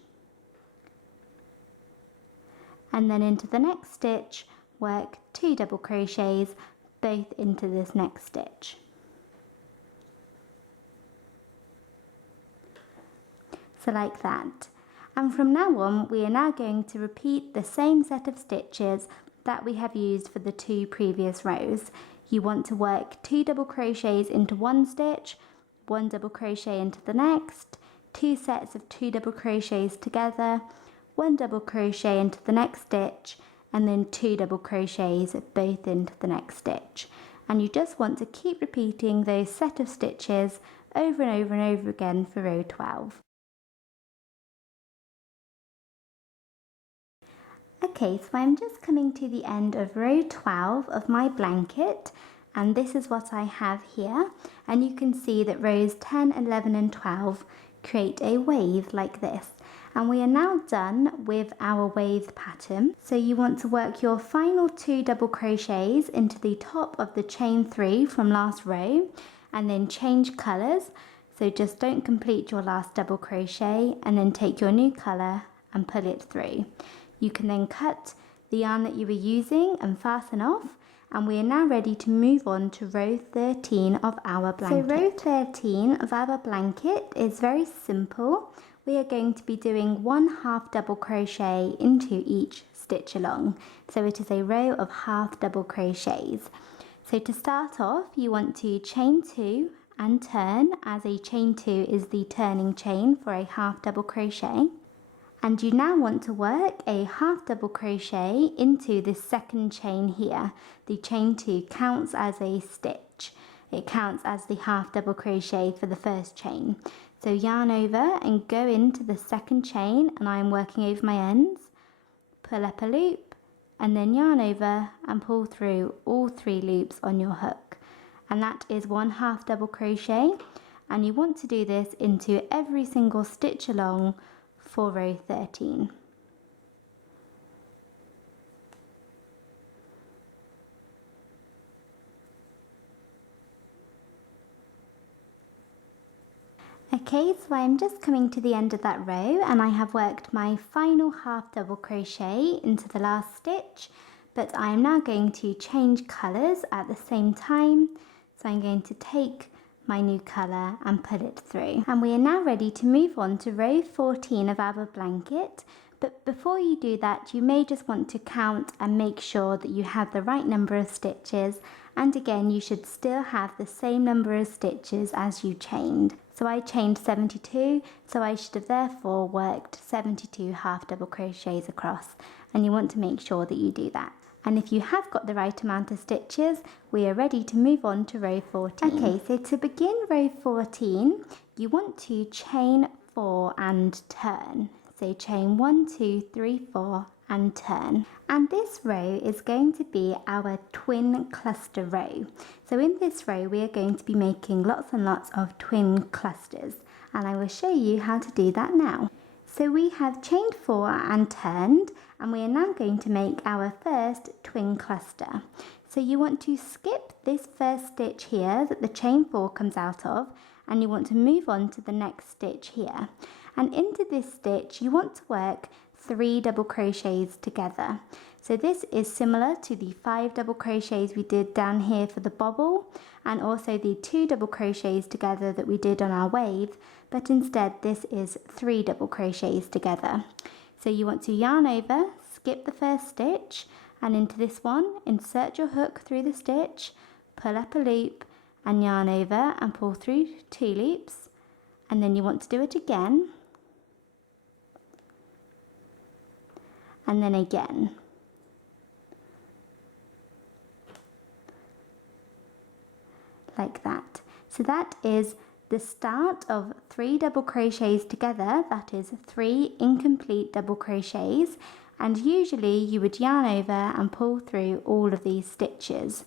and then into the next stitch work 2 double crochets both into this next stitch. So like that. And from now on we are now going to repeat the same set of stitches that we have used for the 2 previous rows. You want to work 2 double crochets into one stitch, 1 double crochet into the next, 2 sets of 2 double crochets together, 1 double crochet into the next stitch, and then 2 double crochets both into the next stitch. And you just want to keep repeating those set of stitches over and over and over again for row 12. Okay, so I'm just coming to the end of row 12 of my blanket, and this is what I have here, and you can see that rows 10, 11 and 12 create a wave like this. And we are now done with our wave pattern. So you want to work your final 2 double crochets into the top of the chain 3 from last row, and then change colours. So just don't complete your last double crochet, and then take your new colour and pull it through. You can then cut the yarn that you were using and fasten off, and we are now ready to move on to row 13 of our blanket. So row 13 of our blanket is very simple. We are going to be doing 1/2 double crochet into each stitch along. So it is a row of 1/2 double crochets. So to start off, you want to chain 2 and turn, as a chain 2 is the turning chain for a 1/2 double crochet. And you now want to work a 1/2 double crochet into this second chain here. The chain 2 counts as a stitch. It counts as the 1/2 double crochet for the first chain. So yarn over and go into the second chain, and I am working over my ends. Pull up a loop, and then yarn over and pull through all 3 loops on your hook. And that is 1/2 double crochet, and you want to do this into every single stitch along for row 13. Okay, so I'm just coming to the end of that row, and I have worked my final 1/2 double crochet into the last stitch, but I am now going to change colours at the same time. So I'm going to take my new colour and pull it through. And we are now ready to move on to row 14 of our blanket. But before you do that, you may just want to count and make sure that you have the right number of stitches. And again, you should still have the same number of stitches as you chained. So I chained 72, so I should have therefore worked 72 1/2 double crochets across. And you want to make sure that you do that. And if you have got the right amount of stitches, we are ready to move on to row 14. Okay, so to begin row 14, you want to chain 4 and turn. So chain 1, 2, 3, 4 and turn. And this row is going to be our twin cluster row. So in this row, we are going to be making lots and lots of twin clusters. And I will show you how to do that now. So we have chained 4 and turned, and we are now going to make our first twin cluster. So you want to skip this first stitch here that the chain 4 comes out of, and you want to move on to the next stitch here. And into this stitch, you want to work 3 double crochets together. So this is similar to the 5 double crochets we did down here for the bobble, and also the 2 double crochets together that we did on our wave, but instead this is 3 double crochets together. So you want to yarn over, skip the first stitch, and into this one, insert your hook through the stitch, pull up a loop, and yarn over and pull through 2 loops, and then you want to do it again, and then again. Like that. So that is the start of 3 double crochets together. That is 3 incomplete double crochets, and usually you would yarn over and pull through all of these stitches.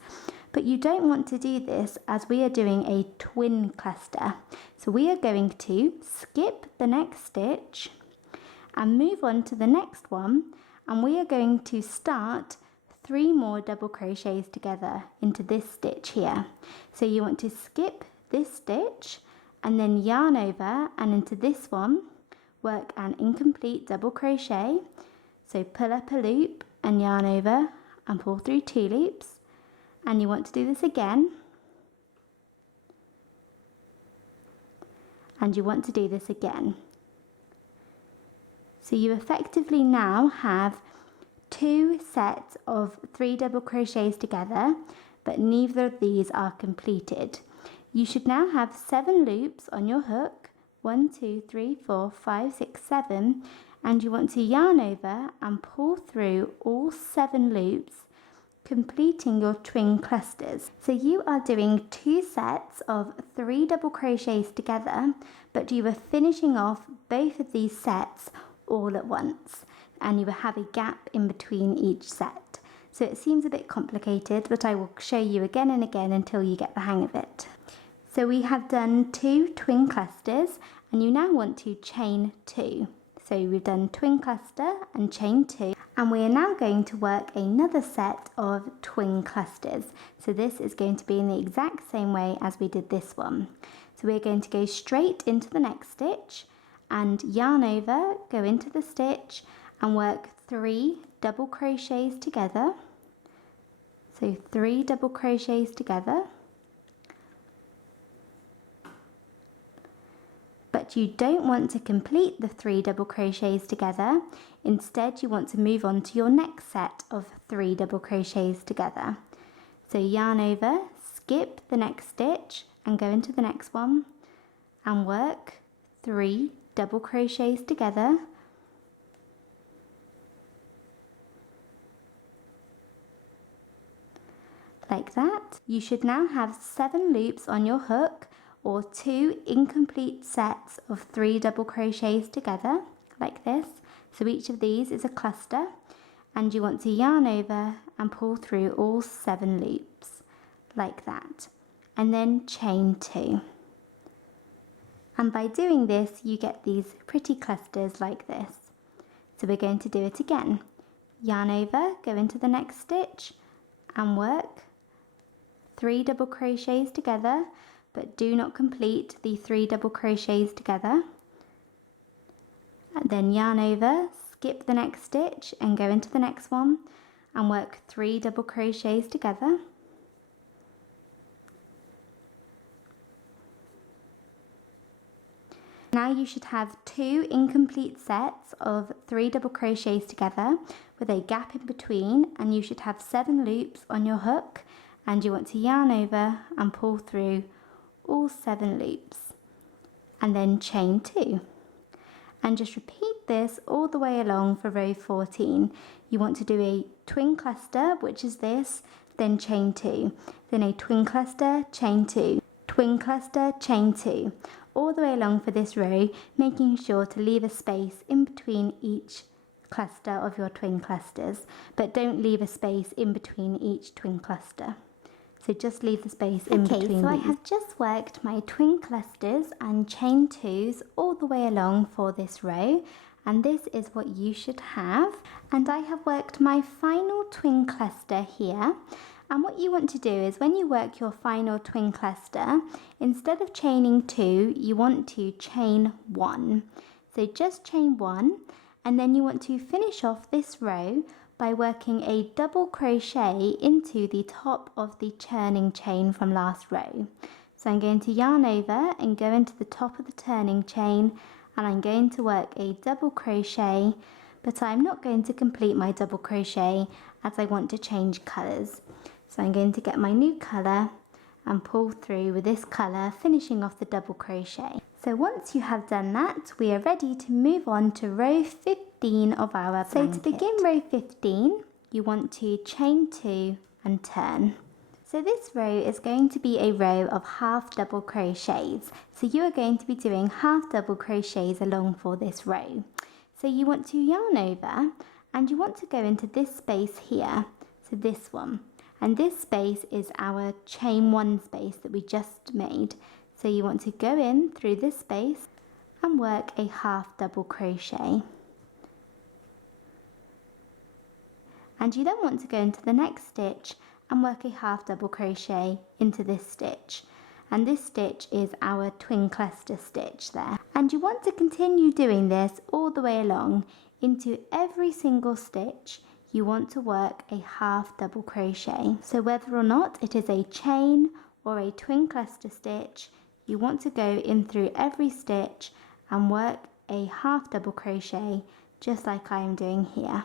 But you don't want to do this as we are doing a twin cluster. So we are going to skip the next stitch and move on to the next one, and we are going to start 3 more double crochets together into this stitch here. So you want to skip this stitch and then yarn over and into this one, work an incomplete double crochet. So pull up a loop and yarn over and pull through 2 loops, and you want to do this again, and you want to do this again. So you effectively now have 2 sets of 3 double crochets together, but neither of these are completed. You should now have 7 loops on your hook, 1, 2, 3, 4, 5, 6, 7, and you want to yarn over and pull through all 7 loops completing your twin clusters. So you are doing 2 sets of 3 double crochets together, but you are finishing off both of these sets all at once, and you will have a gap in between each set. So it seems a bit complicated, but I will show you again and again until you get the hang of it. So we have done 2 twin clusters, and you now want to chain 2. So we've done twin cluster and chain 2, and we are now going to work another set of twin clusters. So this is going to be in the exact same way as we did this one. So we're going to go straight into the next stitch and yarn over, go into the stitch and work 3 double crochets together. So 3 double crochets together. But you don't want to complete the 3 double crochets together. Instead, you want to move on to your next set of 3 double crochets together. So yarn over, skip the next stitch and go into the next one and work 3 double crochets together. Like that. You should now have 7 loops on your hook, or 2 incomplete sets of 3 double crochets together, like this. So each of these is a cluster, and you want to yarn over and pull through all 7 loops, like that, and then chain 2. And by doing this, you get these pretty clusters like this. So we're going to do it again. Yarn over, go into the next stitch, and work 3 double crochets together, but do not complete the 3 double crochets together. And then yarn over, skip the next stitch and go into the next one and work 3 double crochets together. Now you should have 2 incomplete sets of 3 double crochets together with a gap in between, and you should have 7 loops on your hook, and you want to yarn over and pull through all 7 loops and then chain 2, and just repeat this all the way along for row 14. You want to do a twin cluster, which is this, then chain 2, then a twin cluster, chain 2, twin cluster, chain 2, all the way along for this row, making sure to leave a space in between each cluster of your twin clusters, but don't leave a space in between each twin cluster. So just leave the space in between. So I have just worked my twin clusters and chain 2s all the way along for this row, and this is what you should have. And I have worked my final twin cluster here. And what you want to do is when you work your final twin cluster, instead of chaining 2, you want to chain 1. So just chain 1, and then you want to finish off this row by working a double crochet into the top of the turning chain from last row. So I'm going to yarn over and go into the top of the turning chain, and I'm going to work a double crochet, but I'm not going to complete my double crochet as I want to change colours. So I'm going to get my new colour and pull through with this colour, finishing off the double crochet. So once you have done that, we are ready to move on to row 15 of our blanket. So to begin row 15, you want to chain 2 and turn. So this row is going to be a row of half double crochets. So you are going to be doing half double crochets along for this row. So you want to yarn over and you want to go into this space here, so this one. And this space is our chain 1 space that we just made. So you want to go in through this space and work a half double crochet. And you then want to go into the next stitch and work a half double crochet into this stitch. And this stitch is our twin cluster stitch there. And you want to continue doing this all the way along. Into every single stitch you want to work a half double crochet. So whether or not it is a chain or a twin cluster stitch, you want to go in through every stitch and work a half double crochet, just like I am doing here.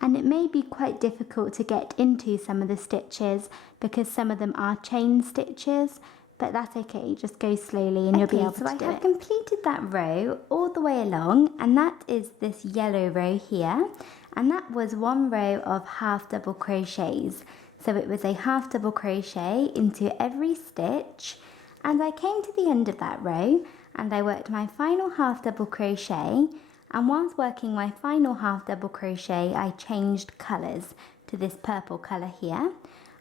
And it may be quite difficult to get into some of the stitches because some of them are chain stitches, but that's okay, just go slowly and you'll be able to do it. So I have completed that row all the way along, and that is this yellow row here. and that was one row of half double crochets. So it was a half double crochet into every stitch, and I came to the end of that row and I worked my final half double crochet, and whilst working my final half double crochet I changed colours to this purple colour here.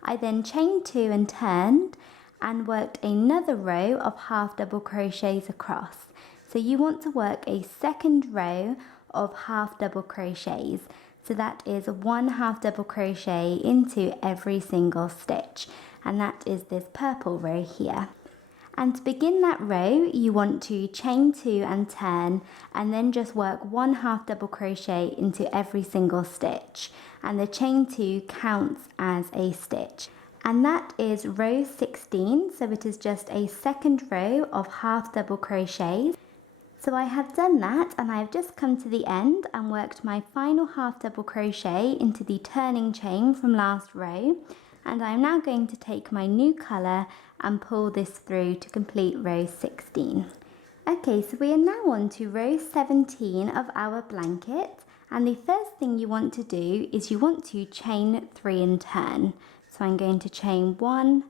I then chained 2 and turned and worked another row of half double crochets across. So you want to work a second row of half double crochets. So that is 1 half double crochet into every single stitch, and that is this purple row here. And to begin that row, you want to chain 2 and turn, and then just work 1 half double crochet into every single stitch, and the chain 2 counts as a stitch. And that is row 16, so it is just a second row of half double crochets. So I have done that, and I have just come to the end and worked my final half double crochet into the turning chain from last row, and I'm now going to take my new colour and pull this through to complete row 16. Okay, so we are now on to row 17 of our blanket, and the first thing you want to do is you want to chain 3 and turn. So I'm going to chain 1,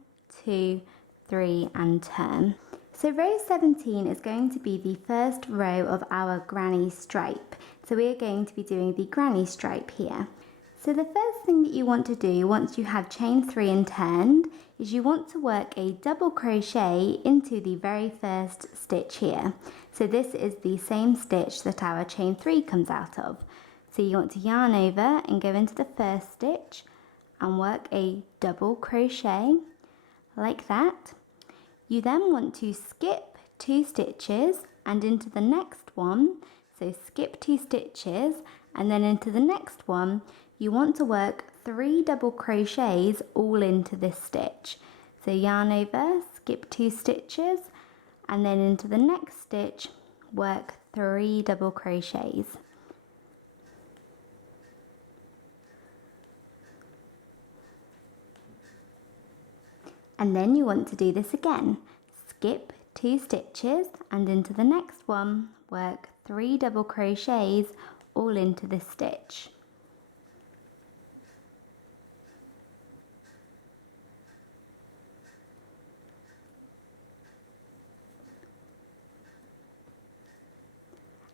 2, 3 and turn. So row 17 is going to be the first row of our granny stripe. So we are going to be doing the granny stripe here. So the first thing that you want to do once you have chained 3 and turned is you want to work a double crochet into the very first stitch here. So this is the same stitch that our chain 3 comes out of. So you want to yarn over and go into the first stitch and work a double crochet like that. You then want to skip 2 stitches and into the next one. So skip 2 stitches and then into the next one you want to work 3 double crochets all into this stitch. So yarn over, skip 2 stitches, and then into the next stitch work 3 double crochets. And then you want to do this again. Skip 2 stitches and into the next one work 3 double crochets all into this stitch.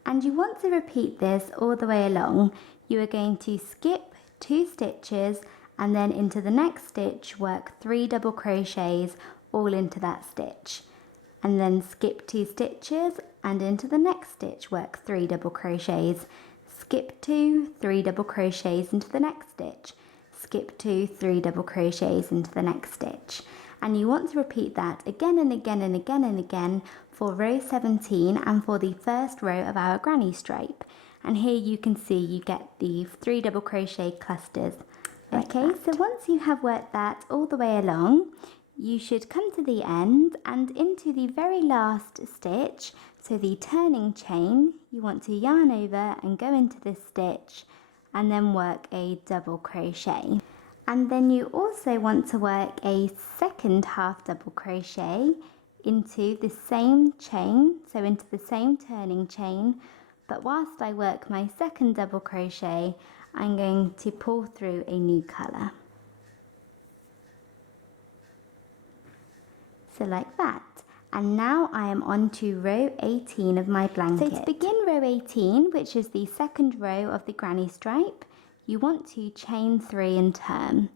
And you want to repeat this all the way along. You are going to skip 2 stitches and then into the next stitch work 3 double crochets all into that stitch, and then skip 2 stitches and into the next stitch work 3 double crochets, skip 2, 3 double crochets into the next stitch, skip 2, 3 double crochets into the next stitch. And you want to repeat that again and again and again and again for row 17 and for the first row of our granny stripe. And here you can see you get the 3 double crochet clusters. Okay, so once you have worked that all the way along, you should come to the end and into the very last stitch, so the turning chain, you want to yarn over and go into this stitch and then work a double crochet. And then you also want to work a second half double crochet into the same chain, so into the same turning chain, but whilst I work my second double crochet, I'm going to pull through a new colour. So like that. And now I am on to row 18 of my blanket. So to begin row 18, which is the second row of the granny stripe, you want to chain 3 and turn.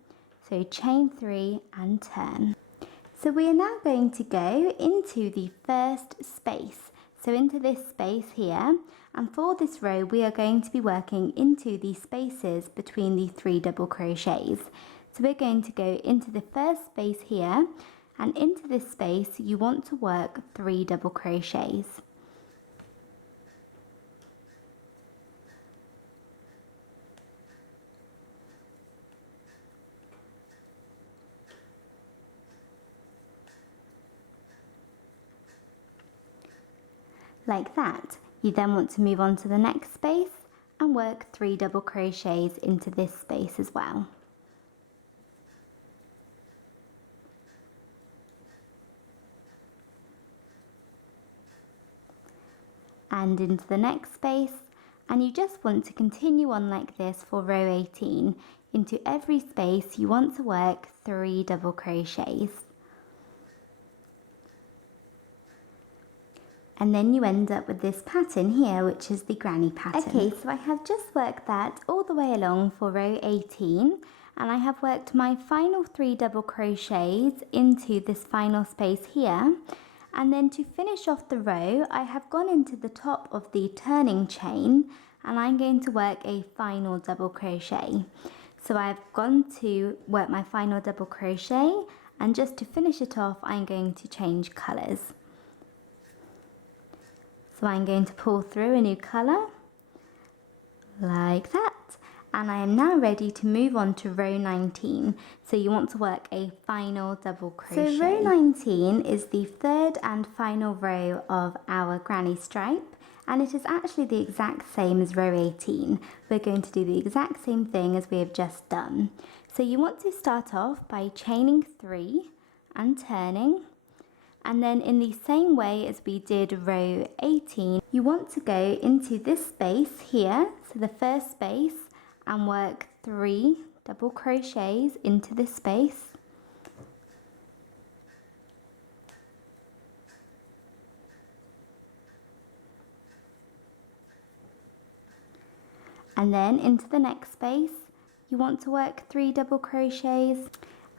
So chain 3 and turn. So we are now going to go into the first space. So into this space here, and for this row we are going to be working into the spaces between the 3 double crochets. So we're going to go into the first space here, and into this space you want to work 3 double crochets. Like that. You then want to move on to the next space and work 3 double crochets into this space as well. And into the next space And you just want to continue on like this for row 18. Into every space you want to work 3 double crochets. And then you end up with this pattern here, which is the granny pattern. Okay, so I have just worked that all the way along for row 18, and I have worked my final 3 double crochets into this final space here. And then to finish off the row, I have gone into the top of the turning chain, and I'm going to work a final double crochet. So I've gone to work my final double crochet, and just to finish it off, I'm going to change colours. So I'm going to pull through a new colour, like that. And I am now ready to move on to row 19. So you want to work a final double crochet. So row 19 is the third and final row of our granny stripe, and it is actually the exact same as row 18. We're going to do the exact same thing as we have just done. So you want to start off by chaining 3 and turning. And then in the same way as we did row 18, you want to go into this space here, so the first space, and work 3 double crochets into this space. And then into the next space, you want to work 3 double crochets.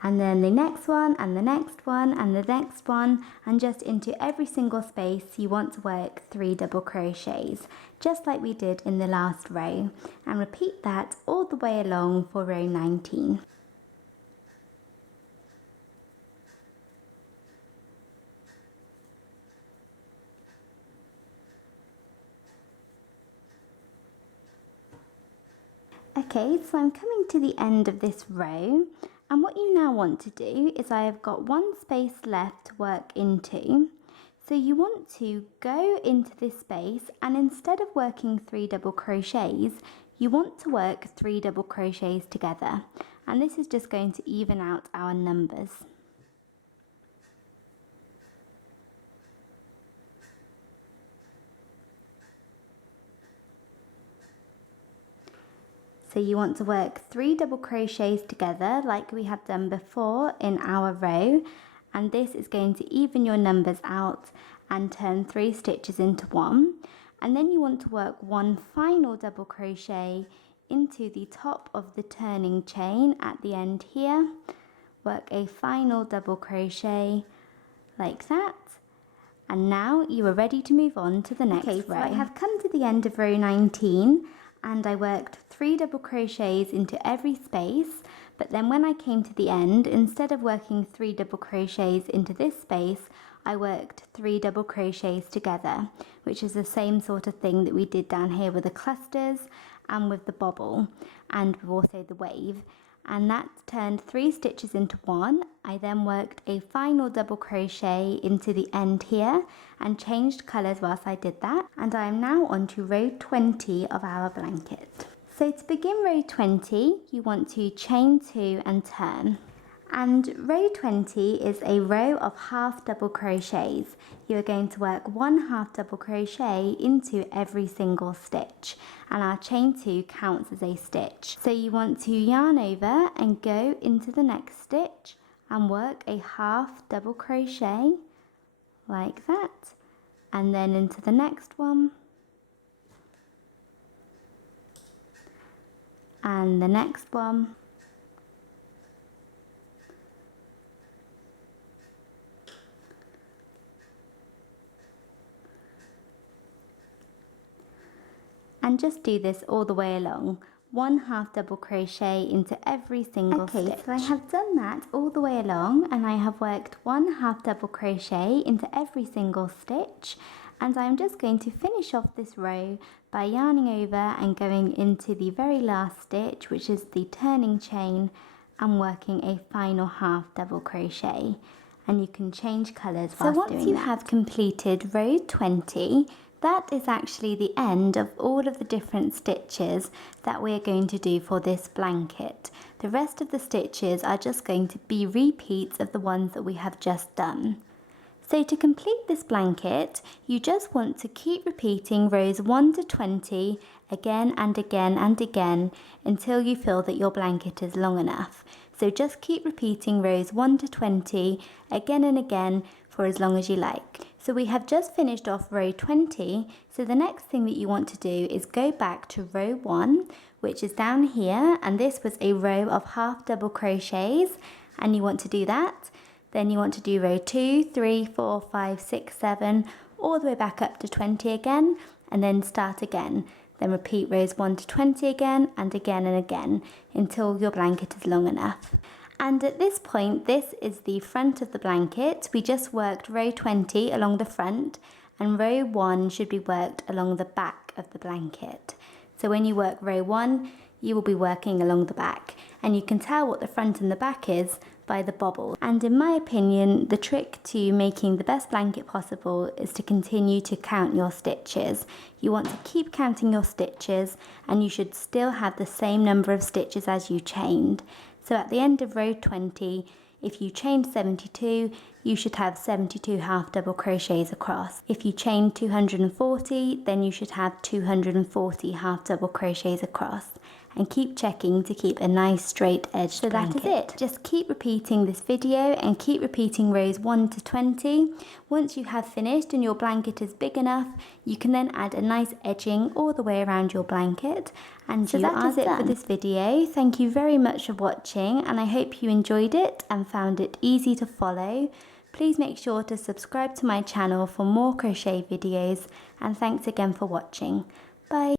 And then the next one, and the next one, and the next one, and just into every single space you want to work 3 double crochets, just like we did in the last row, and repeat that all the way along for row 19. Okay, so I'm coming to the end of this row. And what you now want to do is I have got 1 space left to work into. So you want to go into this space, and instead of working 3 double crochets, you want to work 3 double crochets together. And this is just going to even out our numbers. So you want to work 3 double crochets together like we have done before in our row, and this is going to even your numbers out and turn 3 stitches into 1. And then you want to work 1 final double crochet into the top of the turning chain at the end here. Work a final double crochet like that. And now you are ready to move on to the next row. So I have come to the end of row 19. And I worked 3 double crochets into every space, but then when I came to the end, instead of working 3 double crochets into this space, I worked 3 double crochets together, which is the same sort of thing that we did down here with the clusters and with the bobble, and with also the wave. And that turned 3 stitches into 1. I then worked a final double crochet into the end here and changed colours whilst I did that. And I am now on to row 20 of our blanket. So to begin row 20, you want to chain 2 and turn. And row 20 is a row of half double crochets. You are going to work 1 half double crochet into every single stitch, and our chain 2 counts as a stitch. So you want to yarn over and go into the next stitch and work a half double crochet like that, and then into the next one, and the next one, and just do this all the way along. 1 half double crochet into every single stitch. Okay, so I have done that all the way along, and I have worked 1 half double crochet into every single stitch, and I'm just going to finish off this row by yarning over and going into the very last stitch, which is the turning chain, and working a final half double crochet. And you can change colours whilst doing that. So once you have completed row 20, that is actually the end of all of the different stitches that we're going to do for this blanket. The rest of the stitches are just going to be repeats of the ones that we have just done. So to complete this blanket, you just want to keep repeating rows 1 to 20 again and again and again until you feel that your blanket is long enough. So just keep repeating rows 1 to 20 again and again for as long as you like. So we have just finished off row 20, so the next thing that you want to do is go back to row 1, which is down here, and this was a row of half double crochets, and you want to do that. Then you want to do row 2, 3, 4, 5, 6, 7, all the way back up to 20 again, and then start again. Then repeat rows 1 to 20 again and again until your blanket is long enough. And at this point, this is the front of the blanket. We just worked row 20 along the front, and row 1 should be worked along the back of the blanket. So when you work row 1, you will be working along the back, and you can tell what the front and the back is by the bobble. And in my opinion, the trick to making the best blanket possible is to continue to count your stitches. You want to keep counting your stitches, and you should still have the same number of stitches as you chained. So at the end of row 20, if you chained 72, you should have 72 half double crochets across. If you chained 240, then you should have 240 half double crochets across. And keep checking to keep a nice straight edge blanket. That is it. Just keep repeating this video and keep repeating rows 1 to 20. Once you have finished and your blanket is big enough, you can then add a nice edging all the way around your blanket. And so that is it for this video. Thank you very much for watching, and I hope you enjoyed it and found it easy to follow. Please make sure to subscribe to my channel for more crochet videos, and thanks again for watching. Bye.